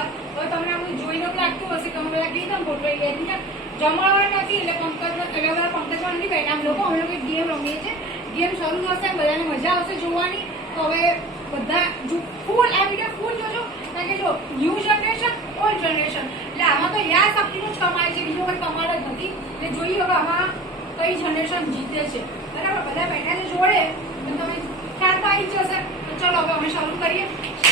હવે તમને આમ જોઈને લાગતું હશે કે અમે બધા તમે ફોટો લઈ ગયા. જમાડવા નથી, એટલે પંકજ એટલે બધા પંકજમાં નથી બેઠા આમ લોકો અમે લોકો ગેમ રમીએ છીએ. ગેમ શરૂ થશે, બધાને મજા આવશે જોવાની. તો હવે બધા જો ફૂલ આ વીડિયો ફૂલ જોજો. કારણ કે જો ન્યૂ જનરેશન ઓલ્ડ જનરેશન એટલે આમાં તો યાદ શક્તિનું જ કમાય છે. બીજું કોઈ કમાડ જ નથી. એટલે જોઈએ હવે આમાં કઈ જનરેશન જીતે છે. બરાબર? બધા બેઠા છે જોડે. તમે ખ્યાલ તો આવી જ જશે. ચલો હવે અમે શરૂ કરીએ.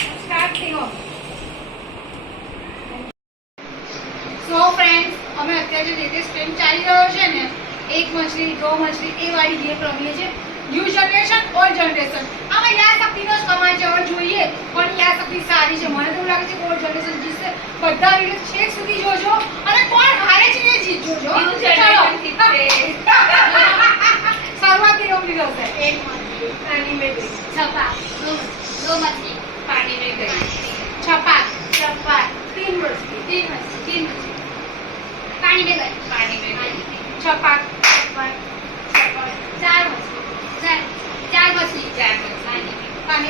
મછલી દો મછલી એ વાળી ગેમ રમીએ છીએ ન્યૂ જનરેશન ઓલ્ડ જનરેશન આમાં યાદ શક્તિનો જ કમાય છે હવે જોઈએ પણ યાદ શક્તિ સારી છે મને તો એવું લાગે છે કે ઓલ્ડ જનરેશન જીતશે બધા વિડીયો છેક સુધી જોજો અને કોણ હારે છે એ જીત જોજો New generation જીતશે. શરૂઆતથી નોકરી રહેશે एक मछली पानी में गई छपा दो दो मछली पानी में गई છપાક चप्पा तीन मछली तीन मछली तीन मछली पानी में गई पानी में गई છપાક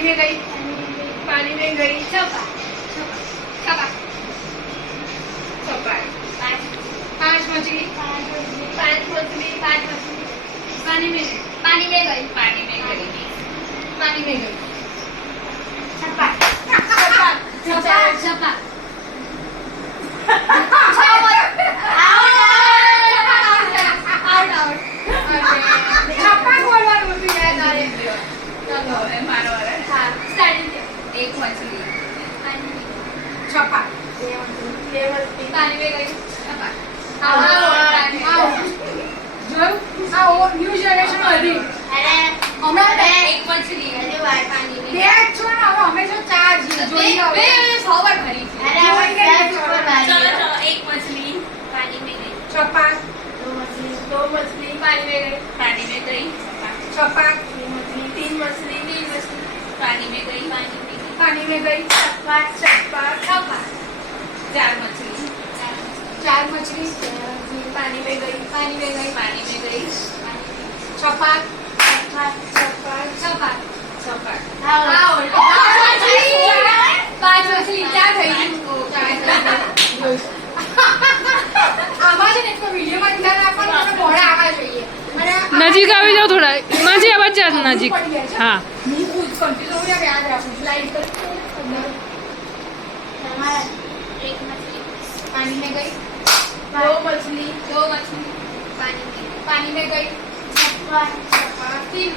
में गई पानी में गई। सब सब सब पाँच मछली पाँच मछली पाँच मछली पानी में पानी में गई। पानी में गई। पानी में गई। छपा छपा छपा छपा ये मछली पानी में गई छपा આવો, આવો. જોયું? આ ઓ- new generation હતી. હમણાં બે एक मछली બે જ છો ને હવે અમે જો ચાર છીએ. જોઈએ હવે. चलो चलो एक मछली पानी में गई છપાક दो मछली दो मछली पानी में गई पानी में गई છપાક तीन मछली तीन मछली तीन मछली पानी में गई पानी में गई પાણી મેં ગઈ चप्पा चप्पा छपा चार मछली ચાર મછલી पानी में गई पानी में गई पानी में गई છપાક चप्पा चप्पा छपा चप्पा पाँच मछली क्या થઈ આમાં છે ને એક તો વિડીયોમાં ધ્યાન આપવાનું અને મોઢા આવવા જોઈએ અને આ- નજીક આવી જાઓ થોડા નજીક આવા જ નજીક પડી જાય છે. હા હું ખુદ confuse હોઉં યાર, યાદ રાખું છું. Like કરું. एक मछली पानी में गई दो मछली दो मछली पानी में पानी में गई तीन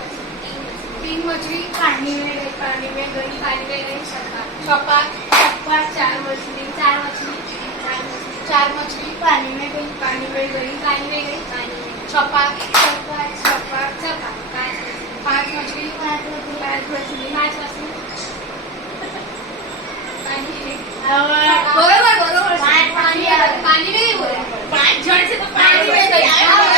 तीन मछली पानी में गई पानी में गई पानी में गई छपा चप्पा चार मछली चार मछली चार मछली पानी में गई पानी में गई पानी में गई पानी में छपा छपा छपा छपा पाँच मछली पाँच मछली पाँच मछली पाँच मछली पानी में और बरोबर बरोबर पाँच पानी मछली में पानी में ही बोला पांच जन से तो पानी में गई पानी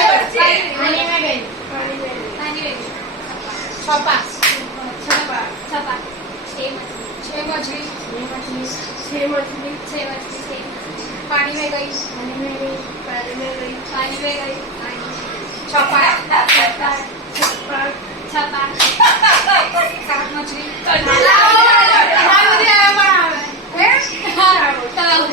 में गई पानी में गई पानी में छपाक छपा छपा छह मछली छह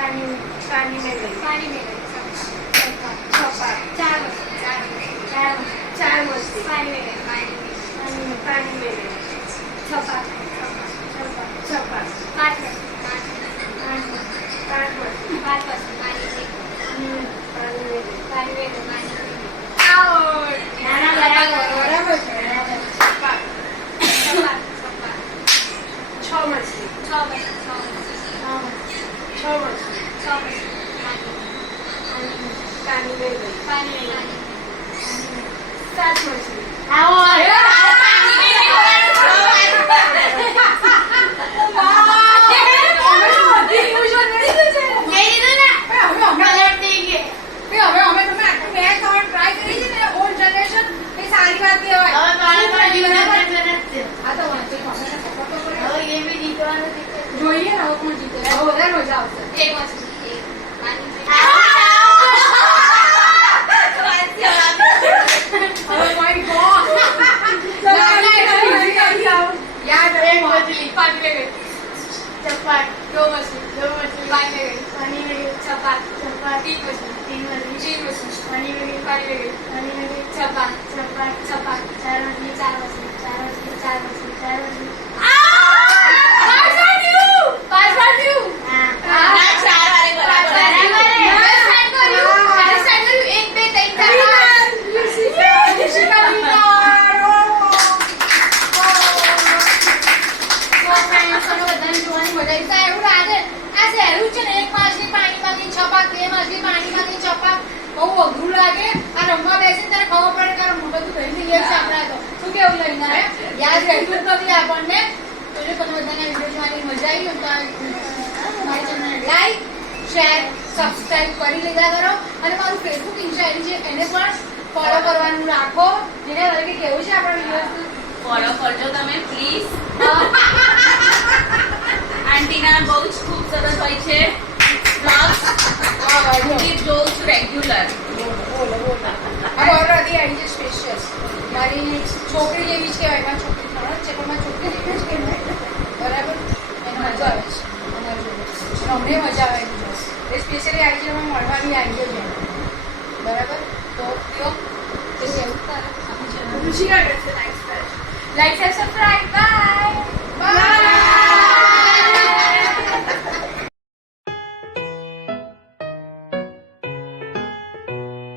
पाणी पाणी मेलन पाणी मेलन छोपा चार चार चार मस्ती पाणी मेलन पाणी पाणी मेलन छोपा छोपा पाच पाच पाच पाणी पाणी मेलन पाणी आवड नाना बराबर बराबर छोपा छोपा छ मस्ती छ मस्ती छ છ વર્ષ છ વર્ષ પાણી પાણી સાત વર્ષ આવો વધારે મજા આવશે એક વસ્તુ એક પાણી જોવાની મજા આવી. તો એવું લાગે, આ સહેલું છે ને, એક પાણીમાં ગઈ છપાક, બે પાણીમાં ગઈ છપાક. બહુ અઘરું લાગે. આ રમવા બેસીને તારે ખબર પડે કે આ મગજનું ધરી ગયું છે આપણા તો. શું કેવું લઈને આવે? યાદ રહેતું જ નથી આપણને. તો જો તમે બધાને વીડિયો જોવાની મજા આવી તો મારી ચેનલ લાઈક શેર સબસ્ક્રાઇબ કરી લીધા કરો અને મારું ફેસબુક ઇન્સ્ટા આઈડી છે એને પણ ફોલો કરવાનું રાખો જેને તરીકે કેવું છે આપણા વીડિયો ફોલો કરજો તમે પ્લીઝ આંટીના બહુ જ ખૂબ સરસ હોય છે. બ્લોગ્સ જોઉં છું રેગ્યુલર આવી છે સ્પેશિયસ મારી છોકરી જેવી છે મારી છોકરી ત્રણ છે પણ છોકરી જેવી જ કહેવાય. બરાબર? એને મજા આવે છે. અમને મજા આવે એ સ્પેશિયલી છે અમે મળવાની આવી છે બરાબર? તો કયો? કેવું તારે આપણી